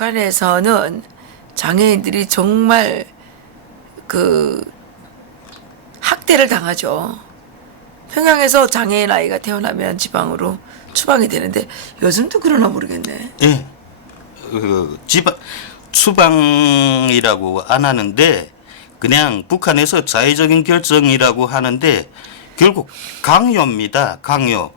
북한에서는 장애인들이 정말 그 학대를 당하죠. 평양에서 장애인 아이가 태어나면 지방으로 추방이 되는데 요즘도 그러나 모르겠네. 예. 지방 추방이라고 안 하는데 그냥 북한에서 자의적인 결정이라고 하는데 결국 강요입니다. 강요.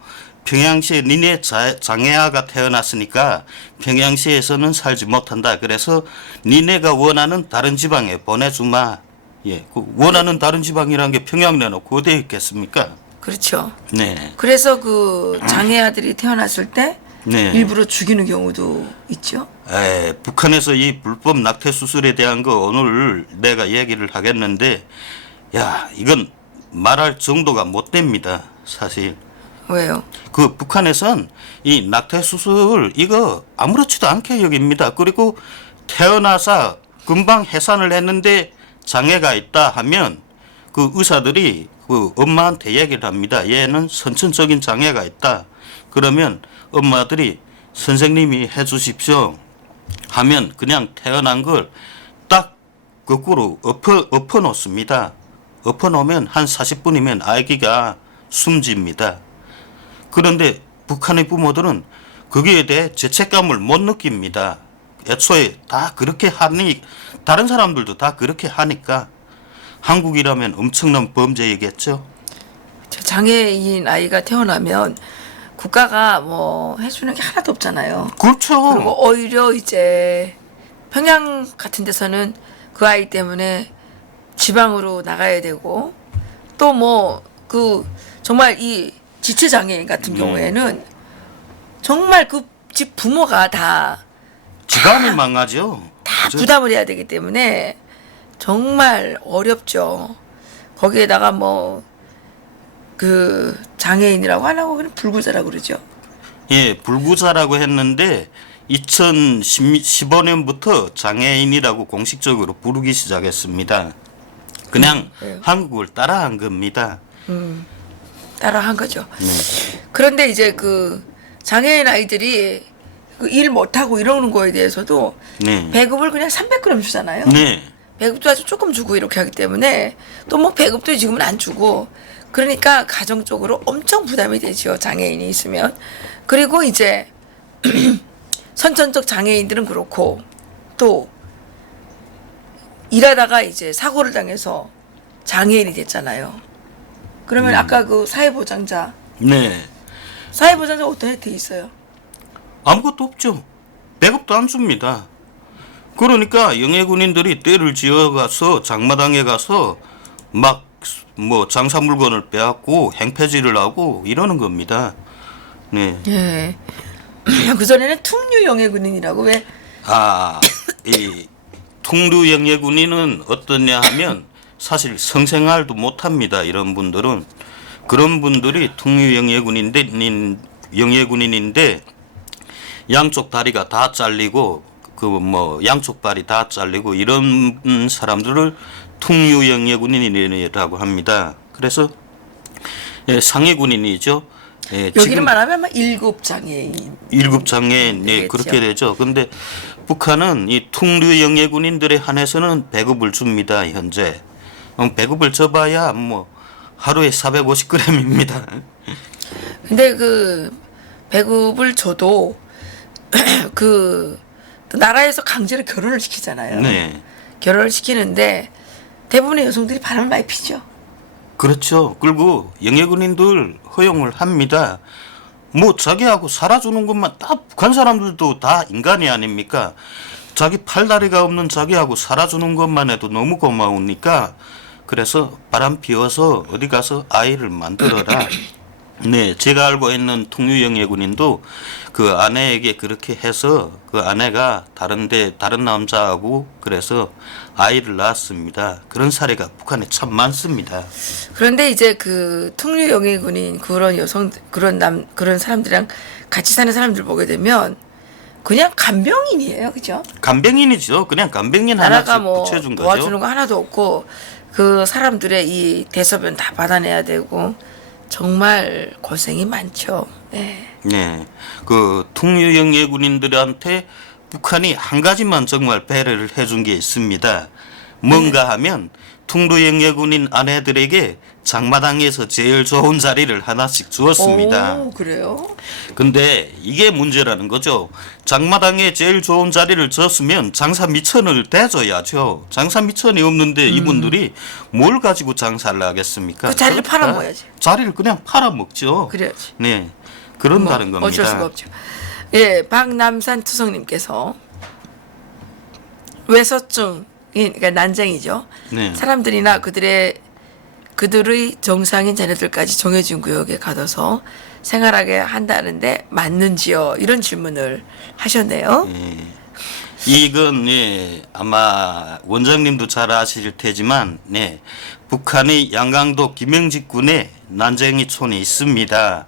평양시에 니네 장애아가 태어났으니까 평양시에서는 살지 못한다. 그래서 니네가 원하는 다른 지방에 보내주마. 예, 그 원하는 다른 지방이라는 게 평양 내놓고 어디에 있겠습니까? 그렇죠. 네. 그래서 그 장애아들이 태어났을 때 네. 일부러 죽이는 경우도 있죠. 북한에서 이 불법 낙태 수술에 대한 거 오늘 내가 얘기를 하겠는데, 야, 이건 말할 정도가 못 됩니다. 사실. 왜요? 그 북한에선 이 낙태 수술 이거 아무렇지도 않게 여깁니다. 그리고 태어나서 금방 해산을 했는데 장애가 있다 하면 그 의사들이 그 엄마한테 얘기를 합니다. 얘는 선천적인 장애가 있다. 그러면 엄마들이 선생님이 해주십시오 하면 그냥 태어난 걸 딱 거꾸로 엎어 놓습니다. 엎어 놓으면 한 40분이면 아기가 숨집니다. 그런데 북한의 부모들은 거기에 대해 죄책감을 못 느낍니다. 애초에 다 그렇게 하니 다른 사람들도 다 그렇게 하니까 한국이라면 엄청난 범죄이겠죠. 장애인 아이가 태어나면 국가가 뭐 해주는 게 하나도 없잖아요. 그렇죠. 그리고 오히려 이제 평양 같은 데서는 그 아이 때문에 지방으로 나가야 되고 또 뭐 그 정말 이 지체 장애인 같은 경우에는 정말 그 집 부모가 다 지감이 망하죠. 부담을 해야 되기 때문에 정말 어렵죠. 거기에다가 뭐 그 장애인이라고 안 하고 그냥 불구자라고 그러죠. 예, 불구자라고 했는데 2015년부터 장애인이라고 공식적으로 부르기 시작했습니다. 그냥 한국을 따라한 겁니다. 따라한 거죠. 그런데 이제 그 장애인 아이들이 그 일 못하고 이러는 거에 대해서도 네. 배급을 그냥 300g 주잖아요. 네. 배급도 아주 조금 주고 이렇게 하기 때문에 또 뭐 배급도 지금은 안 주고 그러니까 가정적으로 엄청 부담이 되죠. 장애인이 있으면. 그리고 이제 선천적 장애인들은 그렇고 또 일하다가 이제 사고를 당해서 장애인이 됐잖아요. 그러면 아까 그 사회보장자 네. 사회보장자 어떤 혜택이 있어요? 아무것도 없죠. 배급도 안 줍니다. 그러니까 영예군인들이 떼를 지어가서 장마당에 가서 막 뭐 장사 물건을 빼앗고 행패질을 하고 이러는 겁니다. 네. 예. 그전에는 퉁류 영예군인이라고 왜 이 통루 영예군인은 어떠냐 하면 사실 성생활도 못합니다. 이런 분들은 그런 분들이 통루 영예군인인데 양쪽 다리가 다 잘리고 그 뭐 양쪽 발이 다 잘리고 이런 사람들을 통유 영예군인이라고 합니다. 그래서 상위 군인이죠. 여기를 말하면 막 1급 장애인. 1급 장애인 되겠죠. 그렇게 되죠. 그런데 북한은 이 통류 영예군인들에 한해서는 배급을 줍니다. 현재 배급을 줘봐야 뭐 하루에 450g입니다. 근데 그 배급을 줘도 그 나라에서 강제로 결혼을 시키잖아요. 네. 결혼을 시키는데 대부분의 여성들이 바람을 많이 피죠. 그렇죠. 그리고 영예군인들 허용을 합니다. 뭐 자기하고 살아주는 것만 다 북한 사람들도 다 인간이 아닙니까? 자기 팔다리가 없는 자기하고 살아주는 것만 해도 너무 고마우니까 그래서 바람 피워서 어디 가서 아이를 만들어라. 네, 제가 알고 있는 통유 영예군인도 그 아내에게 그렇게 해서 그 아내가 다른 남자하고 그래서 아이를 낳았습니다. 그런 사례가 북한에 참 많습니다. 그런데 이제 그 통류 영예군인 그런 여성 그런 사람들이랑 같이 사는 사람들 보게 되면 그냥 간병인이에요, 그죠? 간병인이죠. 그냥 간병인 나라가 하나 뭐 붙여준 거죠. 도와주는 거 하나도 없고 그 사람들의 이 대소변 다 받아내야 되고 정말 고생이 많죠. 네. 네, 그 통유 영예군인들한테 북한이 한 가지만 정말 배려를 해준 게 있습니다. 뭔가 하면 통로영예군인 아내들에게 장마당에서 제일 좋은 자리를 하나씩 주었습니다. 오, 그래요? 근데 이게 문제라는 거죠. 장마당에 제일 좋은 자리를 줬으면 장사 미천을 대줘야죠. 장사 미천이 없는데 이분들이 뭘 가지고 장사를 하겠습니까? 그 자리를 그러니까 팔아먹어야지. 자리를 그냥 팔아먹죠. 그래야지. 네, 그런다는 겁니다. 어쩔 수가 없죠. 예, 박남산 투성님께서 외소증, 그러니까 난쟁이죠. 네. 사람들이나 그들의 정상인 자녀들까지 정해진 구역에 가둬서 생활하게 한다는데 맞는지요? 이런 질문을 하셨네요. 이건 아마 원장님도 잘 아실 테지만 북한의 양강도 김영직군에 난쟁이촌이 있습니다.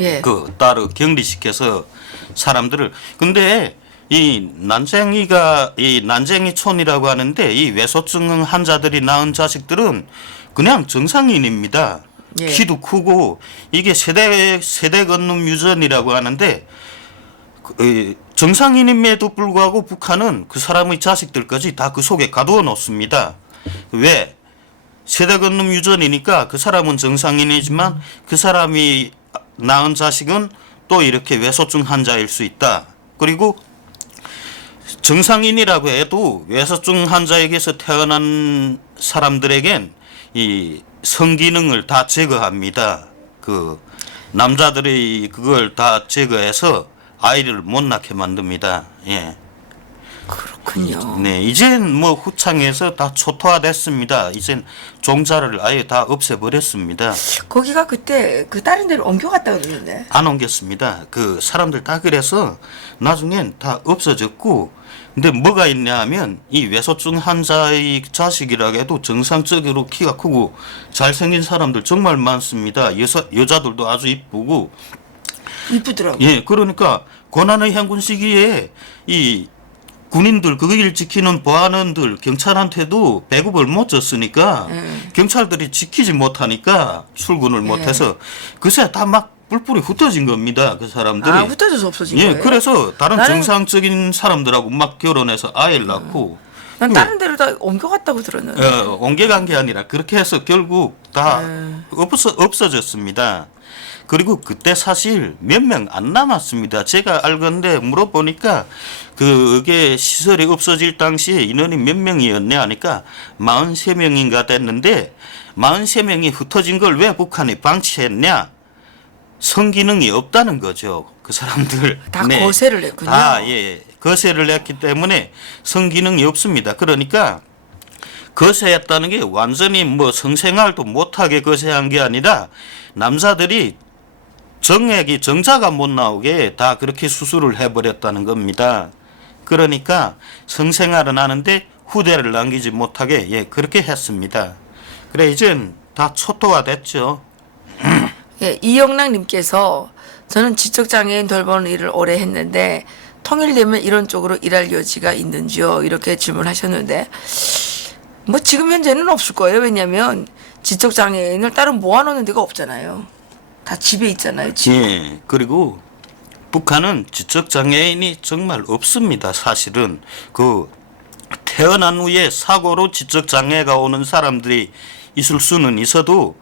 예. 따로 격리시켜서 사람들을 근데 이 난쟁이촌이라고 하는데 이 외소증 환자들이 낳은 자식들은 그냥 정상인입니다. 예. 키도 크고 이게 세대 건너 유전이라고 하는데 정상인임에도 불구하고 북한은 그 사람의 자식들까지 다 그 속에 가두어 놓습니다. 왜? 세대 건너 유전이니까 그 사람은 정상인이지만 그 사람이 낳은 자식은 또 이렇게 외소증 환자일 수 있다. 그리고 정상인이라고 해도 외소증 환자에게서 태어난 사람들에겐 이 성기능을 다 제거합니다. 그 남자들이 그걸 다 제거해서 아이를 못 낳게 만듭니다. 예. 그렇군요. 네, 이젠 뭐 후창에서 다 초토화됐습니다. 이젠 종자를 아예 다 없애버렸습니다. 거기가 그때 그 다른 데로 옮겨갔다 그러는데. 안 옮겼습니다. 그 사람들 다 그래서 나중엔 다 없어졌고, 근데 뭐가 있냐 하면 이 외소증 환자의 자식이라고 해도 정상적으로 키가 크고 잘생긴 사람들 정말 많습니다. 여자들도 아주 이쁘고. 이쁘더라고. 예, 그러니까 고난의 행군 시기에 이 군인들 그 길 지키는 보안원들 경찰한테도 배급을 못 줬으니까 경찰들이 지키지 못하니까 출근을 못해서 그새 다 막 뿔뿔이 흩어진 겁니다. 그 사람들이. 아, 흩어져서 없어진 예, 거예요? 그래서 다른 나는- 정상적인 사람들하고 막 결혼해서 아이를 낳고 난 다른 데로 다 옮겨갔다고 들었는데. 옮겨간 게 아니라 그렇게 해서 결국 다 없어졌습니다. 그리고 그때 사실 몇 명 안 남았습니다. 제가 알건데 물어보니까 그게 시설이 없어질 당시에 인원이 몇 명이었냐 하니까 43명인가 됐는데 43명이 흩어진 걸 왜 북한이 방치했냐? 성기능이 없다는 거죠. 그 사람들. 다 거세를 냈군요. 거세를 냈기 때문에 성기능이 없습니다. 그러니까 거세했다는 게 완전히 뭐 성생활도 못하게 거세한 게 아니라 남자들이 정자가 못 나오게 다 그렇게 수술을 해버렸다는 겁니다. 그러니까 성생활은 하는데 후대를 남기지 못하게 그렇게 했습니다. 그래 이젠 다 초토화됐죠. 예, 이영락님께서 저는 지적장애인 돌보는 일을 오래 했는데 통일되면 이런 쪽으로 일할 여지가 있는지요? 이렇게 질문하셨는데 뭐 지금 현재는 없을 거예요. 왜냐하면 지적장애인을 따로 모아놓는 데가 없잖아요. 다 집에 있잖아요. 집에. 예, 그리고 북한은 지적장애인이 정말 없습니다. 사실은 그 태어난 후에 사고로 지적장애가 오는 사람들이 있을 수는 있어도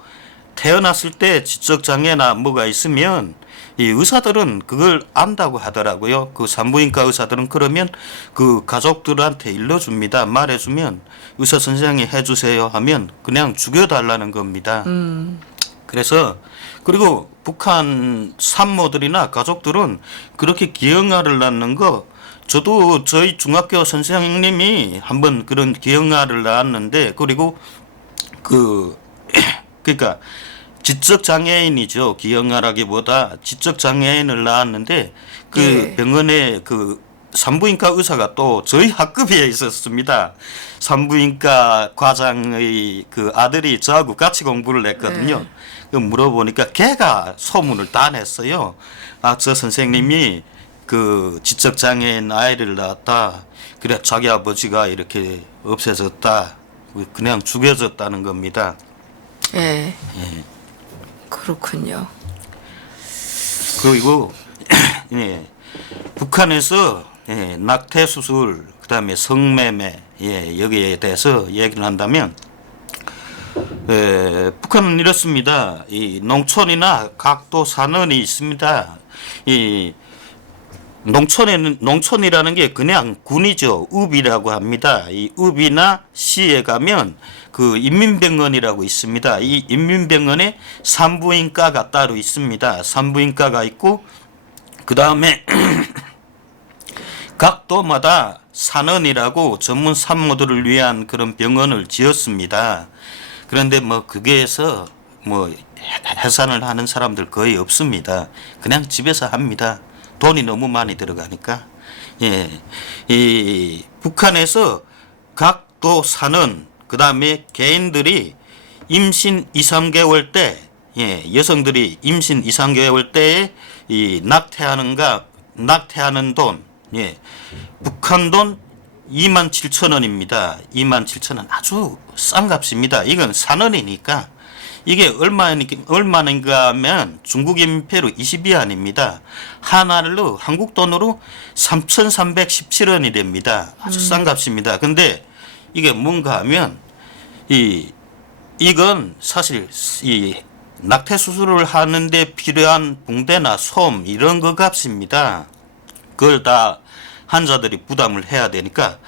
태어났을 때 지적장애나 뭐가 있으면 이 의사들은 그걸 안다고 하더라고요. 그 산부인과 의사들은 그러면 그 가족들한테 일러줍니다. 말해주면 의사 선생님이 해주세요 하면 그냥 죽여달라는 겁니다. 그래서 그리고 북한 산모들이나 가족들은 그렇게 기형아를 낳는 거 저도 저희 중학교 선생님이 한번 그런 기형아를 낳았는데 그리고 그러니까 지적 장애인이죠. 기형아라기보다 지적 장애인을 낳았는데 그 병원에 그 산부인과 의사가 또 저희 학급에 있었습니다. 산부인과 과장의 그 아들이 저하고 같이 공부를 했거든요. 그 물어보니까 걔가 소문을 다 냈어요. 아, 저 선생님이 그 지적 장애인 아이를 낳았다. 그래 자기 아버지가 이렇게 없애졌다. 그냥 죽여졌다는 겁니다. 예. 그렇군요. 그리고 북한에서 예, 낙태 수술, 그다음에 성매매, 예, 여기에 대해서 얘기를 한다면, 북한은 이렇습니다. 이 농촌이나 각도 산원이 있습니다. 이 농촌이라는 게 그냥 군이죠. 읍이라고 합니다. 이 읍이나 시에 가면 그 인민병원이라고 있습니다. 이 인민병원에 산부인과가 따로 있습니다. 산부인과가 있고, 그 다음에 각 도마다 산원이라고 전문 산모들을 위한 그런 병원을 지었습니다. 그런데 뭐 거기에서 뭐 해산을 하는 사람들 거의 없습니다. 그냥 집에서 합니다. 돈이 너무 많이 들어가니까. 예. 이 북한에서 각도 산원, 그 다음에 개인들이 임신 2, 3개월 때, 예, 여성들이 임신 2, 3개월 때에 이 낙태하는 돈, 예, 북한 돈 27,000원입니다. 27,000원 아주 싼 값입니다. 이건 산원이니까. 이게 얼마인가 하면 중국 인민폐로 20위안입니다. 하나로 한국 돈으로 3,317원이 됩니다. 아주 싼 값입니다. 근데 이게 뭔가 하면 이건 사실 이 낙태 수술을 하는데 필요한 붕대나 솜 이런 거 값입니다. 그걸 다 환자들이 부담을 해야 되니까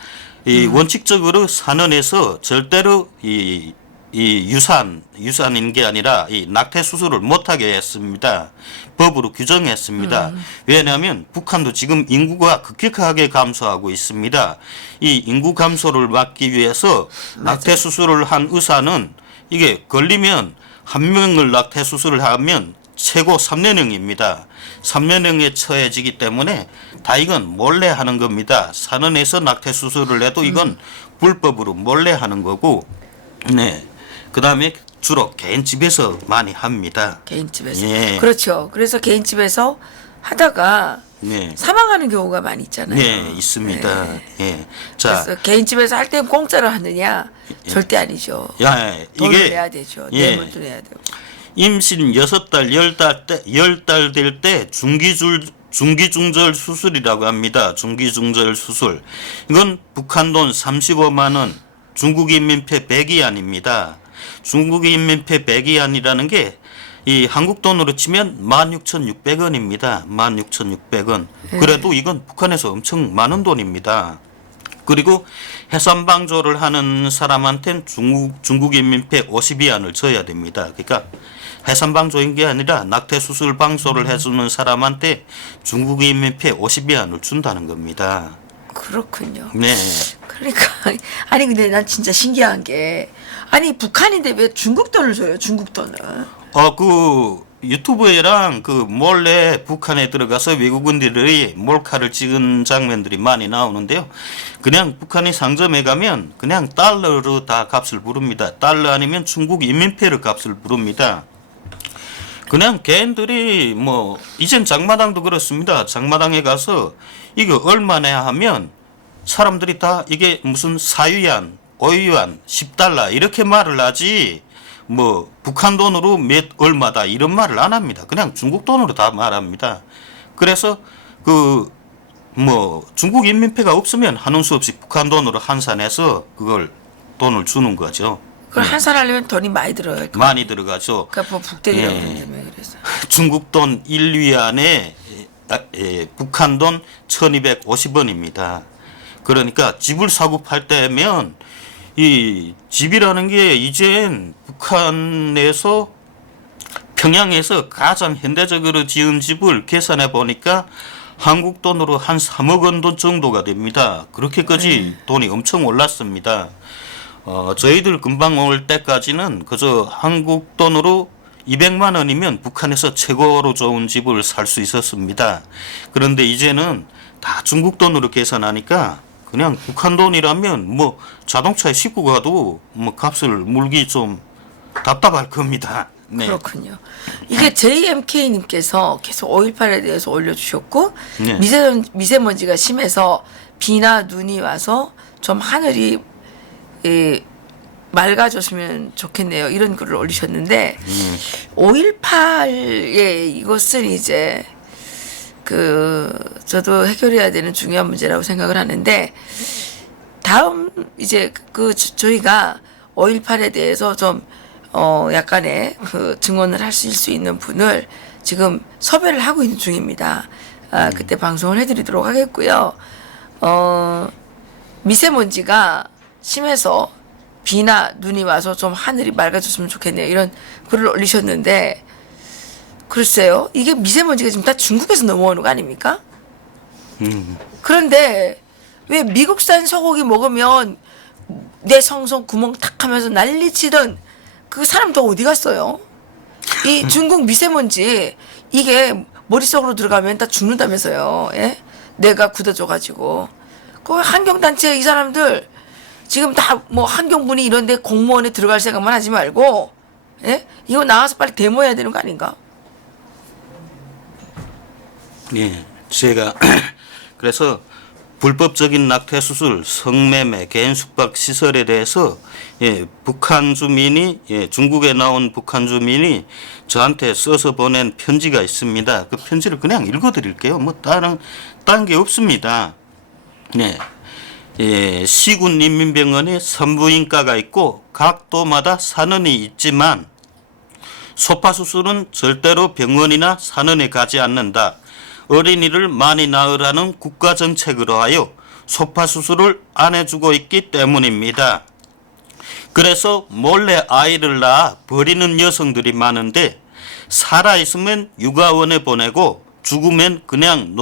이 원칙적으로 산원에서 절대로 이 유산인 게 아니라 이 낙태 수술을 못하게 했습니다. 법으로 규정했습니다. 왜냐하면 북한도 지금 인구가 급격하게 감소하고 있습니다. 이 인구 감소를 막기 위해서 낙태 수술을 한 의사는 이게 걸리면 한 명을 낙태 수술을 하면 최고 3년형입니다. 3년형에 처해지기 때문에 다 이건 몰래 하는 겁니다. 산원에서 낙태 수술을 해도 이건 불법으로 몰래 하는 거고, 네. 그 다음에 주로 개인 집에서 많이 합니다. 개인 집에서. 예. 그렇죠. 그래서 개인 집에서 하다가 네. 사망하는 경우가 많이 있잖아요. 네, 있습니다. 예. 자, 그래서 개인 집에서 할 때 공짜로 하느냐? 절대 아니죠. 야, 돈을 이게 내야 되죠. 예. 뇌물도 내야 되고. 임신 6달, 10달 될 때 중기중절 수술이라고 합니다. 중기중절 수술. 이건 북한 돈 35만 원, 중국인민폐 100위안입니다. 중국인민폐 100위안이라는 게 이 한국 돈으로 치면 16,600원입니다. 16,600원. 그래도 이건 북한에서 엄청 많은 돈입니다. 그리고 해산방조를 하는 사람한테는 중국인민폐 50위안을 줘야 됩니다. 그러니까 해산방조인 게 아니라 낙태수술 방조를 해주는 사람한테 중국인민폐 50위안을 준다는 겁니다. 그렇군요. 네. 그러니까 아니 근데 난 진짜 신기한 게 아니 북한인데 왜 중국 돈을 줘요? 중국 돈을. 그 유튜브에랑 그 몰래 북한에 들어가서 외국인들이 몰카를 찍은 장면들이 많이 나오는데요. 그냥 북한이 상점에 가면 그냥 달러로 다 값을 부릅니다. 달러 아니면 중국 인민폐로 값을 부릅니다. 그냥 개인들이 뭐 이젠 장마당도 그렇습니다. 장마당에 가서 이거 얼마냐 하면 사람들이 다 이게 무슨 4위안, 5위안, 10달러 이렇게 말을 하지 뭐 북한 돈으로 몇 얼마다 이런 말을 안 합니다. 그냥 중국 돈으로 다 말합니다. 그래서 그 뭐 중국 인민폐가 없으면 하는 수 없이 북한 돈으로 환산해서 그걸 돈을 주는 거죠. 그걸 환산하려면 돈이 많이 들어요. 많이 들어가죠. 그러니까 뭐 북대리라고 예. 그러는데 그래서. 중국 돈 1위안에 북한 돈 1,250원입니다. 그러니까 집을 사고 팔 때면 이 집이라는 게 이젠 북한에서 평양에서 가장 현대적으로 지은 집을 계산해 보니까 한국 돈으로 한 3억 원 돈 정도가 됩니다. 그렇게까지 돈이 엄청 올랐습니다. 저희들 금방 올 때까지는 그저 한국 돈으로 200만 원이면 북한에서 최고로 좋은 집을 살 수 있었습니다. 그런데 이제는 다 중국 돈으로 계산하니까 그냥 북한 돈이라면 뭐 자동차에 싣고 가도 뭐 값을 물기 좀 답답할 겁니다. 네. 그렇군요. 이게 JMK님께서 계속 5.18에 대해서 올려주셨고 네. 미세먼지가 심해서 비나 눈이 와서 좀 하늘이 맑아졌으면 좋겠네요. 이런 글을 올리셨는데 5.18에 이것은 이제 저도 해결해야 되는 중요한 문제라고 생각을 하는데, 다음 이제 저희가 5.18에 대해서 좀 약간의 증언을 하실 수 있는 분을 지금 섭외를 하고 있는 중입니다. 그때 방송을 해드리도록 하겠고요. 미세먼지가 심해서 비나 눈이 와서 좀 하늘이 맑아졌으면 좋겠네요. 이런 글을 올리셨는데, 글쎄요, 이게 미세먼지가 지금 다 중국에서 넘어오는 거 아닙니까? 그런데 왜 미국산 소고기 먹으면 내 성성 구멍 탁 하면서 난리치던 그 사람도 어디 갔어요? 이 중국 미세먼지 이게 머릿속으로 들어가면 다 죽는다면서요. 예? 뇌가 굳어져가지고. 그 환경단체 이 사람들 지금 다 뭐 환경부니 이런 데 공무원에 들어갈 생각만 하지 말고, 예? 이거 나와서 빨리 데모해야 되는 거 아닌가? 예, 제가 그래서 불법적인 낙태 수술, 성매매, 개인 숙박 시설에 대해서 북한 주민이 중국에 나온 북한 주민이 저한테 써서 보낸 편지가 있습니다. 그 편지를 그냥 읽어드릴게요. 뭐 다른 게 없습니다. 시군 인민병원에 산부인과가 있고 각 도마다 산원이 있지만 소파 수술은 절대로 병원이나 산원에 가지 않는다. 어린이를 많이 낳으라는 국가 정책으로 하여 소파 수술을 안 해주고 있기 때문입니다. 그래서 몰래 아이를 낳아 버리는 여성들이 많은데 살아있으면 육아원에 보내고 죽으면 그냥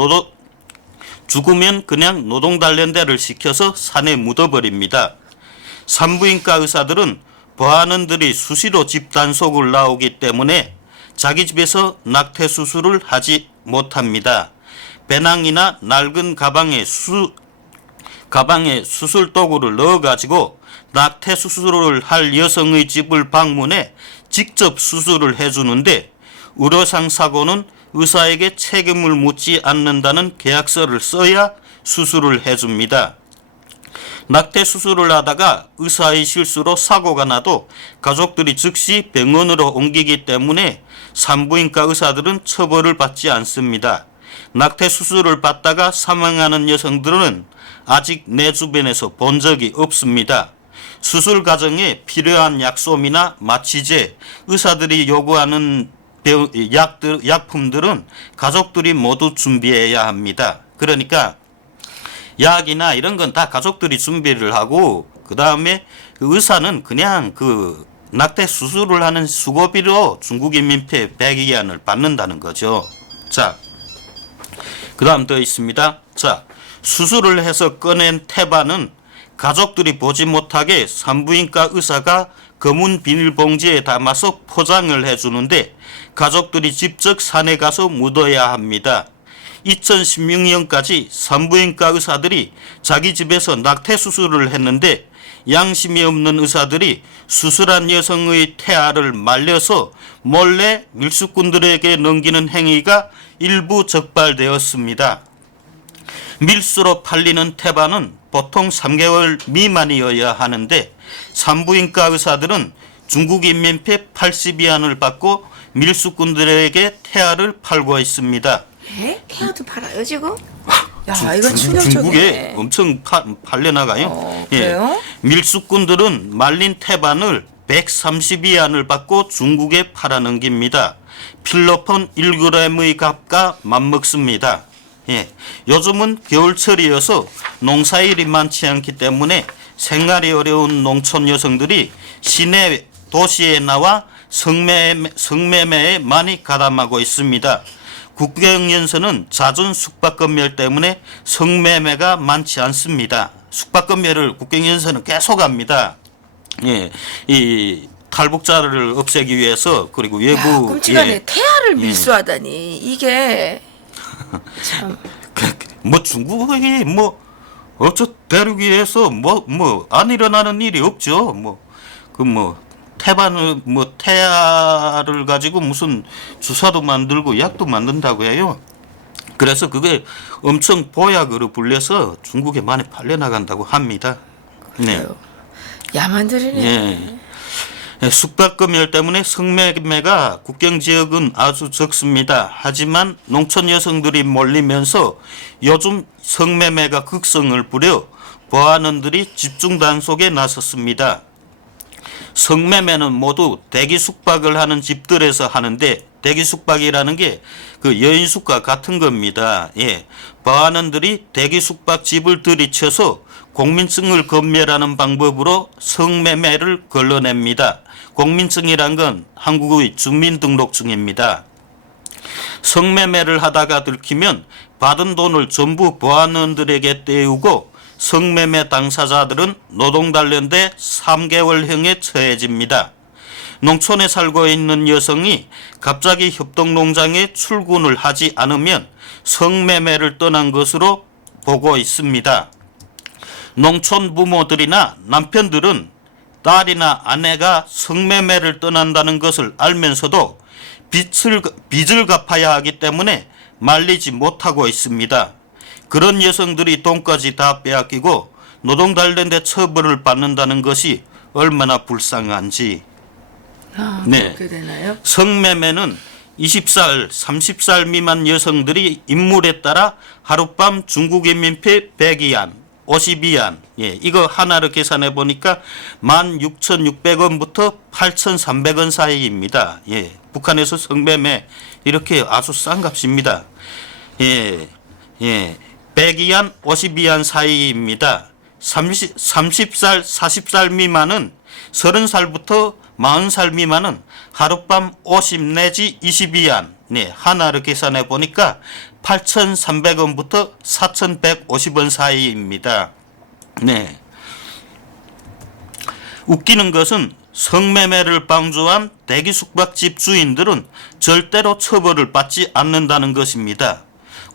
노동단련대를 시켜서 산에 묻어버립니다. 산부인과 의사들은 보안원들이 수시로 집단속을 나오기 때문에 자기 집에서 낙태 수술을 하지 못합니다. 배낭이나 낡은 가방에 수술 도구를 넣어가지고 낙태 수술을 할 여성의 집을 방문해 직접 수술을 해주는데 의료상 사고는 의사에게 책임을 묻지 않는다는 계약서를 써야 수술을 해줍니다. 낙태 수술을 하다가 의사의 실수로 사고가 나도 가족들이 즉시 병원으로 옮기기 때문에 산부인과 의사들은 처벌을 받지 않습니다. 낙태 수술을 받다가 사망하는 여성들은 아직 내 주변에서 본 적이 없습니다. 수술 과정에 필요한 약솜이나 마취제, 의사들이 요구하는 약품들은 가족들이 모두 준비해야 합니다. 그러니까 약이나 이런 건 다 가족들이 준비를 하고 그 다음에 의사는 그냥 낙태 수술을 하는 수고비로 중국인민폐 100위안을 받는다는 거죠. 자, 그 다음 더 있습니다. 자, 수술을 해서 꺼낸 태반은 가족들이 보지 못하게 산부인과 의사가 검은 비닐봉지에 담아서 포장을 해주는데 가족들이 직접 산에 가서 묻어야 합니다. 2016년까지 산부인과 의사들이 자기 집에서 낙태 수술을 했는데 양심이 없는 의사들이 수술한 여성의 태아를 말려서 몰래 밀수꾼들에게 넘기는 행위가 일부 적발되었습니다. 밀수로 팔리는 태반은 보통 3개월 미만이어야 하는데 산부인과 의사들은 중국인민폐 80위안을 받고 밀수꾼들에게 태아를 팔고 있습니다. 에? 태아도 팔아요 지금? 야, 이건 충격적이네. 중국에 엄청 팔려나가요. 그래요? 밀수꾼들은 말린 태반을 130위안을 받고 중국에 팔아넘깁니다. 필로폰 1g의 값과 맞먹습니다. 요즘은 겨울철이어서 농사일이 많지 않기 때문에 생활이 어려운 농촌 여성들이 시내 도시에 나와 성매매에 많이 가담하고 있습니다. 국경연서는 잦은 숙박검열 때문에 성매매가 많지 않습니다. 숙박검열을 국경연서는 계속 합니다. 이 탈북자를 없애기 위해서 그리고 외부 끔찍하네. 태아를 밀수하다니 이게 참. 뭐 중국이 뭐 어쩌 대륙 위에서 뭐 안 일어나는 일이 없죠. 태반을 태아를 가지고 무슨 주사도 만들고 약도 만든다고 해요. 그래서 그게 엄청 보약으로 불려서 중국에 많이 팔려나간다고 합니다. 그래요. 야만들이네. 숙박금열 때문에 성매매가 국경지역은 아주 적습니다. 하지만 농촌 여성들이 몰리면서 요즘 성매매가 극성을 부려 보안원들이 집중 단속에 나섰습니다. 성매매는 모두 대기 숙박을 하는 집들에서 하는데, 대기 숙박이라는 게 그 여인숙과 같은 겁니다. 예. 보안원들이 대기 숙박 집을 들이쳐서 공민증을 검열하는 방법으로 성매매를 걸러냅니다. 공민증이란 건 한국의 주민등록증입니다. 성매매를 하다가 들키면 받은 돈을 전부 보안원들에게 떼우고 성매매 당사자들은 노동단련대 3개월형에 처해집니다. 농촌에 살고 있는 여성이 갑자기 협동농장에 출근을 하지 않으면 성매매를 떠난 것으로 보고 있습니다. 농촌 부모들이나 남편들은 딸이나 아내가 성매매를 떠난다는 것을 알면서도 빚을 갚아야 하기 때문에 말리지 못하고 있습니다. 그런 여성들이 돈까지 다 빼앗기고 노동단련대 처벌을 받는다는 것이 얼마나 불쌍한지. 네. 그렇게 되나요? 성매매는 20살, 30살 미만 여성들이 인물에 따라 하룻밤 중국인민폐 100위안, 52위안, 예, 이거 하나로 계산해 보니까 16,600원부터 8,300원 사이입니다. 예, 북한에서 성매매 이렇게 아주 싼 값입니다. 예, 100위안, 52위안 사이입니다. 30살, 40살 미만은 30살부터 40살 미만은 하룻밤 50 내지 22위안, 네, 하나로 계산해 보니까 8,300원부터 4,150원 사이입니다. 네. 웃기는 것은 성매매를 방조한 대기 숙박집 주인들은 절대로 처벌을 받지 않는다는 것입니다.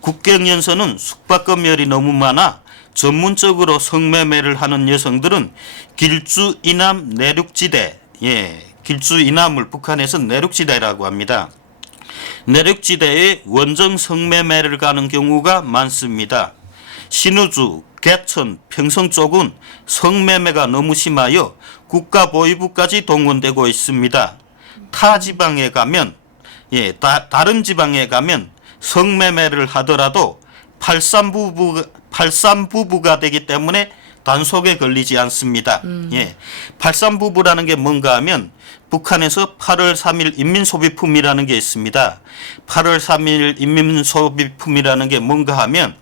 국경연서는 숙박검열이 너무 많아 전문적으로 성매매를 하는 여성들은 길주 이남 내륙지대, 예, 길주 이남을 북한에서 내륙지대라고 합니다. 내륙지대에 원정 성매매를 가는 경우가 많습니다. 신우주, 개천, 평성 쪽은 성매매가 너무 심하여 국가보위부까지 동원되고 있습니다. 타 지방에 가면, 예, 다른 지방에 가면 성매매를 하더라도 팔삼부부가 되기 때문에 단속에 걸리지 않습니다. 예, 팔삼부부라는 게 뭔가 하면 북한에서 8월 3일 인민소비품이라는 게 있습니다. 8월 3일 인민소비품이라는 게 뭔가 하면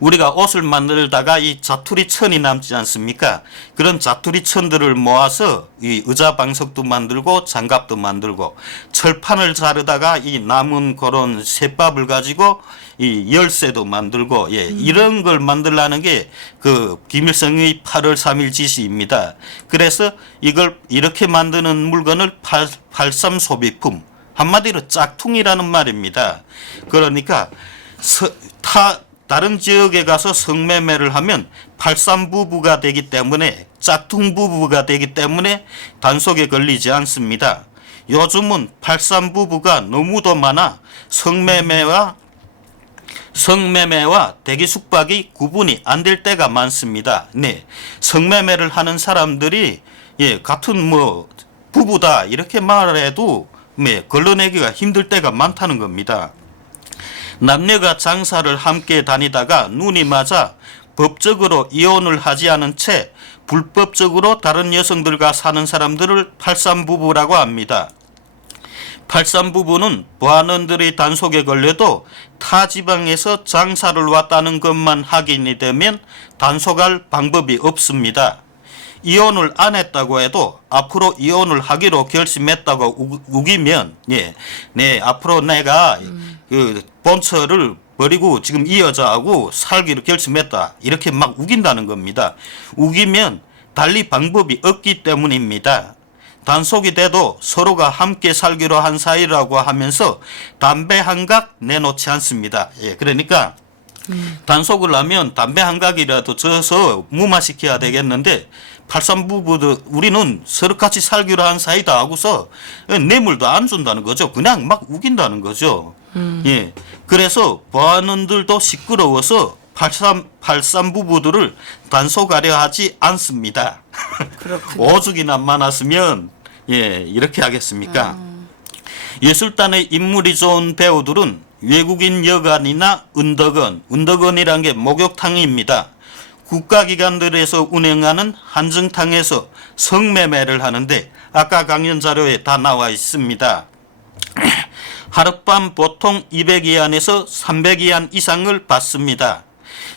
우리가 옷을 만들다가 이 자투리 천이 남지 않습니까? 그런 자투리 천들을 모아서 이 의자 방석도 만들고 장갑도 만들고, 철판을 자르다가 이 남은 그런 셋밥을 가지고 이 열쇠도 만들고, 예, 이런 걸 만들라는 게 그 김일성의 8월 3일 지시입니다. 그래서 이걸 이렇게 만드는 물건을 팔삼 소비품, 한마디로 짝퉁이라는 말입니다. 그러니까 다른 지역에 가서 성매매를 하면 팔삼부부가 되기 때문에, 짝퉁부부가 되기 때문에 단속에 걸리지 않습니다. 요즘은 팔삼부부가 너무도 많아 성매매와 대기 숙박이 구분이 안 될 때가 많습니다. 네, 성매매를 하는 사람들이, 예, 같은 뭐 부부다 이렇게 말해도 걸러내기가 힘들 때가 많다는 겁니다. 남녀가 장사를 함께 다니다가 눈이 맞아 법적으로 이혼을 하지 않은 채 불법적으로 다른 여성들과 사는 사람들을 팔삼부부라고 합니다. 팔삼부부는 보안원들의 단속에 걸려도 타 지방에서 장사를 왔다는 것만 확인이 되면 단속할 방법이 없습니다. 이혼을 안 했다고 해도 앞으로 이혼을 하기로 결심했다고 우기면, 예, 네, 앞으로 내가 그 본처를 버리고 지금 이 여자하고 살기로 결심했다, 이렇게 막 우긴다는 겁니다. 우기면 달리 방법이 없기 때문입니다. 단속이 돼도 서로가 함께 살기로 한 사이라고 하면서 담배 한 각 내놓지 않습니다. 예, 그러니까 단속을 하면 담배 한 각이라도 져서 무마시켜야 되겠는데, 팔삼부부도 우리는 서로 같이 살기로 한 사이다 하고서 뇌물도 안 준다는 거죠. 그냥 막 우긴다는 거죠. 예, 그래서 보안원들도 시끄러워서 팔삼부부들을 단속하려 하지 않습니다. 그렇군요. 오죽이나 많았으면 예, 이렇게 하겠습니까? 예술단의 인물이 좋은 배우들은 외국인 여관이나 은덕원이란 게 목욕탕입니다. 국가기관들에서 운영하는 한정탕에서 성매매를 하는데 아까 강연 자료에 다 나와 있습니다. 하룻밤 보통 200위안에서 300위안 이상을 받습니다.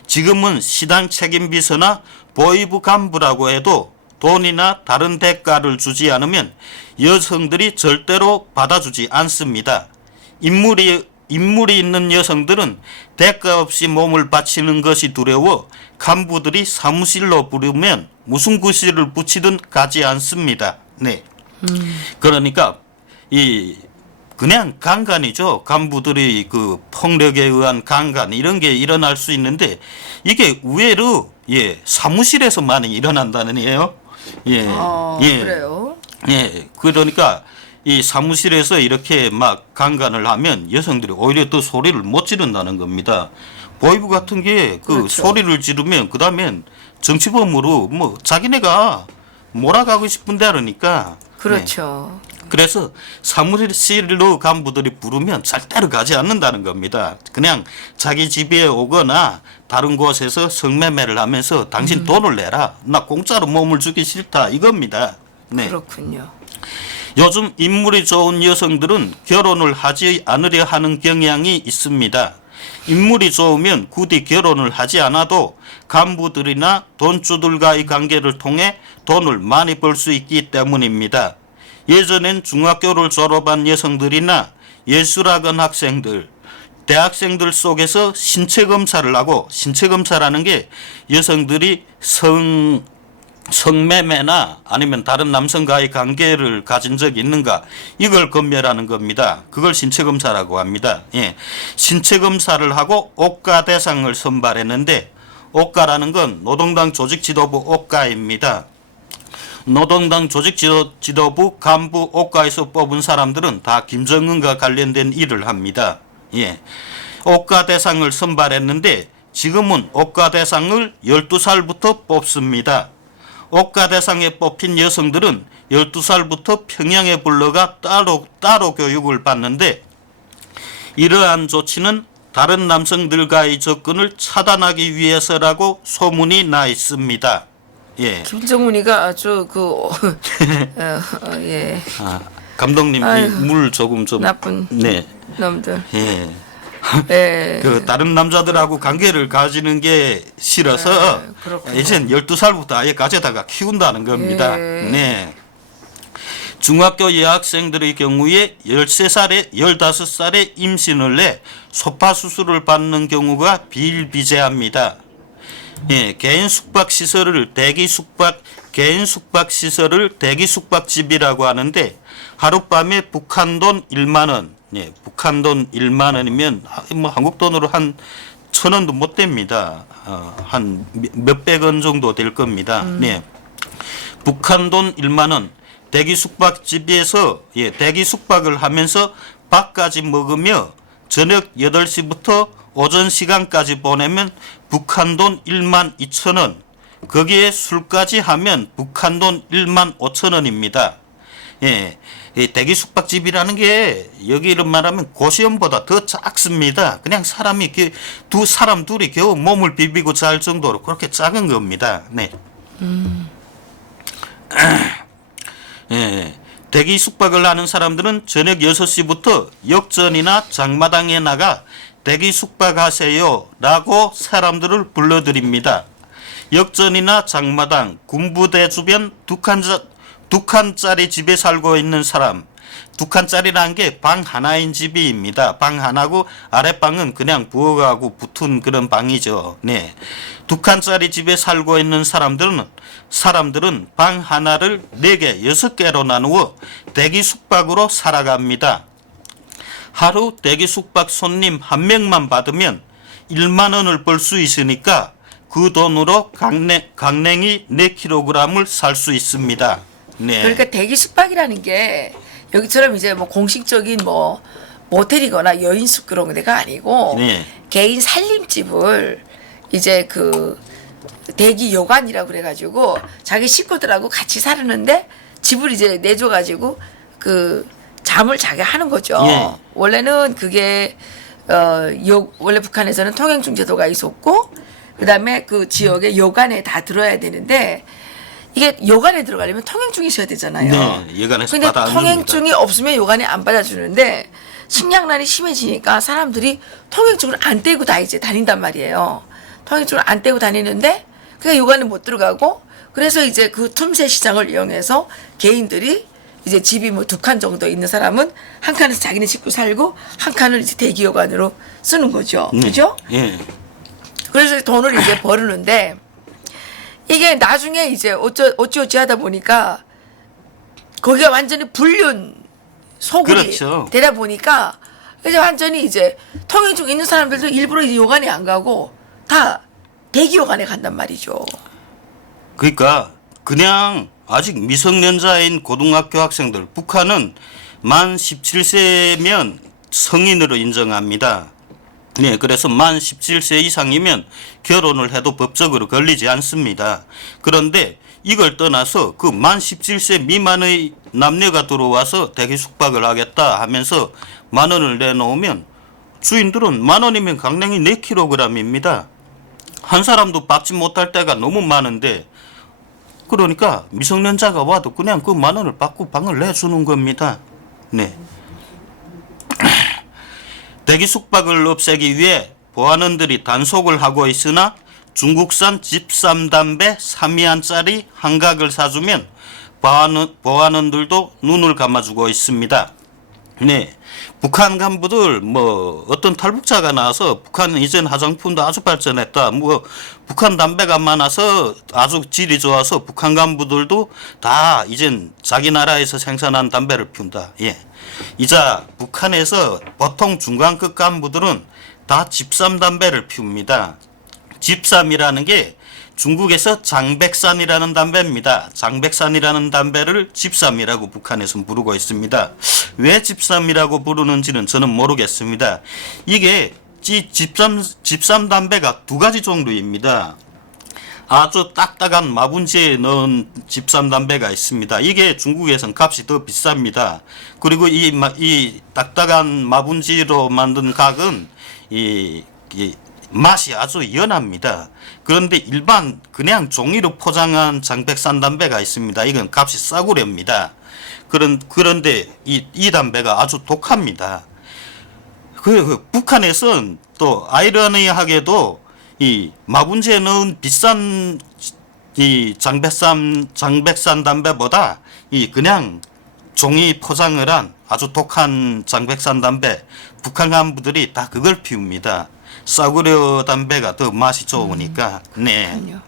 지금은 시당 책임비서나 보위부 간부라고 해도 돈이나 다른 대가를 주지 않으면 여성들이 절대로 받아주지 않습니다. 인물이 있는 여성들은 대가 없이 몸을 바치는 것이 두려워 간부들이 사무실로 부르면 무슨 구실을 붙이든 가지 않습니다. 네. 그러니까 그냥 강간이죠. 간부들이 그 폭력에 의한 강간 이런 게 일어날 수 있는데 이게 의외로 사무실에서 많이 일어난다는 얘기예요. 그래요? 예. 그러니까 이 사무실에서 이렇게 막 강간을 하면 여성들이 오히려 더 소리를 못 지른다는 겁니다. 보이부 같은 게 그렇죠. 소리를 지르면 그다음엔 정치범으로 뭐 자기네가 몰아가고 싶은데 그러니까. 그렇죠. 그래서 사무실로 간부들이 부르면 절대로 가지 않는다는 겁니다. 그냥 자기 집에 오거나 다른 곳에서 성매매를 하면서 당신 돈을 내라. 나 공짜로 몸을 주기 싫다. 이겁니다. 네. 그렇군요. 요즘 인물이 좋은 여성들은 결혼을 하지 않으려 하는 경향이 있습니다. 인물이 좋으면 굳이 결혼을 하지 않아도 간부들이나 돈주들과의 관계를 통해 돈을 많이 벌 수 있기 때문입니다. 예전엔 중학교를 졸업한 여성들이나 예술학원 학생들, 대학생들 속에서 신체검사를 하고, 신체검사라는 게 여성들이 성매매나 아니면 다른 남성과의 관계를 가진 적이 있는가 이걸 검열하는 겁니다. 그걸 신체검사라고 합니다. 예. 신체검사를 하고 옥가 대상을 선발했는데 옥가라는 건 노동당 조직지도부 옥가입니다. 노동당 조직지도부 간부 옥가에서 뽑은 사람들은 다 김정은과 관련된 일을 합니다. 예. 옥가 대상을 선발했는데 지금은 옥가 대상을 12살부터 뽑습니다. 옥가 대상에 뽑힌 여성들은 12살부터 평양에 불러가 따로 교육을 받는데 이러한 조치는 다른 남성들과의 접근을 차단하기 위해서라고 소문이 나 있습니다. 예. 김정은이가 아주 예. 감독님 아유, 물 조금 좀 나쁜 네. 놈들. 예. 예. 다른 남자들하고 관계를 가지는 게 싫어서 그렇군요. 이젠 12살부터 아예 가져다가 키운다는 겁니다. 예. 네. 중학교 여학생들의 경우에 13살에 15살에 임신을 내 소파 수술을 받는 경우가 비일비재합니다. 예, 개인 숙박 시설을 대기 숙박집이라고 하는데 하룻밤에 북한 돈 1만 원. 예, 북한 돈 1만 원이면 뭐 한국 돈으로 한 1,000원도 못 됩니다. 한 몇백 원 정도 될 겁니다. 네. 북한 돈 1만 원. 대기 숙박집에서 대기 숙박을 하면서 밥까지 먹으며 저녁 8시부터 오전 시간까지 보내면 북한 돈 1만 2천 원. 거기에 술까지 하면 북한 돈 1만 5천 원입니다. 예. 대기 숙박집이라는 게 여기를 말하면 고시원보다 더 작습니다. 그냥 사람이 사람 둘이 겨우 몸을 비비고 잘 정도로 그렇게 작은 겁니다. 네. 예. 대기 숙박을 하는 사람들은 저녁 6시부터 역전이나 장마당에 나가 대기 숙박하세요 라고 사람들을 불러드립니다. 역전이나 장마당, 군부대 주변 두 칸짜리 집에 살고 있는 사람, 두 칸짜리라는 게 방 하나인 집입니다. 방 하나고 아랫방은 그냥 부엌하고 붙은 그런 방이죠. 네. 두 칸짜리 집에 살고 있는 사람들은 방 하나를 4개, 6개로 나누어 대기 숙박으로 살아갑니다. 하루 대기 숙박 손님 1명만 받으면 1만 원을 벌 수 있으니까 그 돈으로 강냉이 4kg을 살 수 있습니다. 네. 그러니까 대기 숙박이라는 게 여기처럼 이제 뭐 공식적인 뭐 모텔이거나 여인숙 그런 데가 아니고 네. 개인 살림집을 이제 대기 여관이라고 그래가지고 자기 식구들하고 같이 사는데 집을 이제 내줘가지고 그 잠을 자게 하는 거죠. 예. 원래는 그게 원래 북한에서는 통행중 제도가 있었고 그다음에 그 지역의 요간에 다 들어야 되는데 이게 요간에 들어가려면 통행증이 있어야 되잖아요. 네, 요간에서 근데 받아 안 통행증이 없으면 요간에 안 받아주는데 식량난이 심해지니까 사람들이 통행증을 안 떼고 다 이제 다닌단 말이에요. 통행증을 안 떼고 다니는데 그러니까 요간에 못 들어가고 그래서 이제 그 틈새 시장을 이용해서 개인들이 이제 집이 뭐 2칸 정도 있는 사람은 한 칸에서 자기네 식구 살고 한 칸을 이제 대기요관으로 쓰는 거죠. 그죠? 예. 그래서 돈을 이제 버르는데 이게 나중에 이제 어찌어찌 하다 보니까 거기가 완전히 불륜 소굴이 그렇죠. 되다 보니까 이제 완전히 이제 통행증 있는 사람들도 일부러 이제 요간에 안 가고 다 대기요간에 간단 말이죠. 그러니까 그냥 아직 미성년자인 고등학교 학생들 북한은 만 17세면 성인으로 인정합니다. 네, 그래서 만 17세 이상이면 결혼을 해도 법적으로 걸리지 않습니다. 그런데 이걸 떠나서 그 만 17세 미만의 남녀가 들어와서 대기 숙박을 하겠다 하면서 10,000원을 내놓으면 주인들은 10,000원이면 강냉이 4kg입니다. 한 사람도 받지 못할 때가 너무 많은데 그러니까 미성년자가 와도 그냥 그 10,000원을 받고 방을 내주는 겁니다. 네. 대기 숙박을 없애기 위해 보안원들이 단속을 하고 있으나 중국산 집삼 담배 3위안짜리 한 각을 사주면 보안원들도 눈을 감아주고 있습니다. 네, 북한 간부들 뭐 어떤 탈북자가 나와서 북한은 이젠 화장품도 아주 발전했다. 뭐 북한 담배가 많아서 아주 질이 좋아서 북한 간부들도 다 이젠 자기 나라에서 생산한 담배를 피운다. 예. 이자 북한에서 보통 중간급 간부들은 다 집삼 담배를 피웁니다. 집삼이라는 게 중국에서 장백산이라는 담배입니다. 장백산이라는 담배를 집삼이라고 북한에서 부르고 있습니다. 왜 집삼이라고 부르는지는 저는 모르겠습니다. 이게 집삼 담배가 2가지 종류입니다. 아주 딱딱한 마분지에 넣은 집삼 담배가 있습니다. 이게 중국에선 값이 더 비쌉니다. 그리고 이 딱딱한 마분지로 만든 각은 이 맛이 아주 연합니다. 그런데 일반 그냥 종이로 포장한 장백산 담배가 있습니다. 이건 값이 싸구려입니다. 그런데 이 담배가 아주 독합니다. 북한에선 또 아이러니하게도 이 마분지에 넣은 비싼 이 장백산 담배보다 이 그냥 종이 포장을 한 아주 독한 장백산 담배 북한 간부들이 다 그걸 피웁니다. 싸구려 담배가 더 맛이 좋으니까. 네. 그럼요.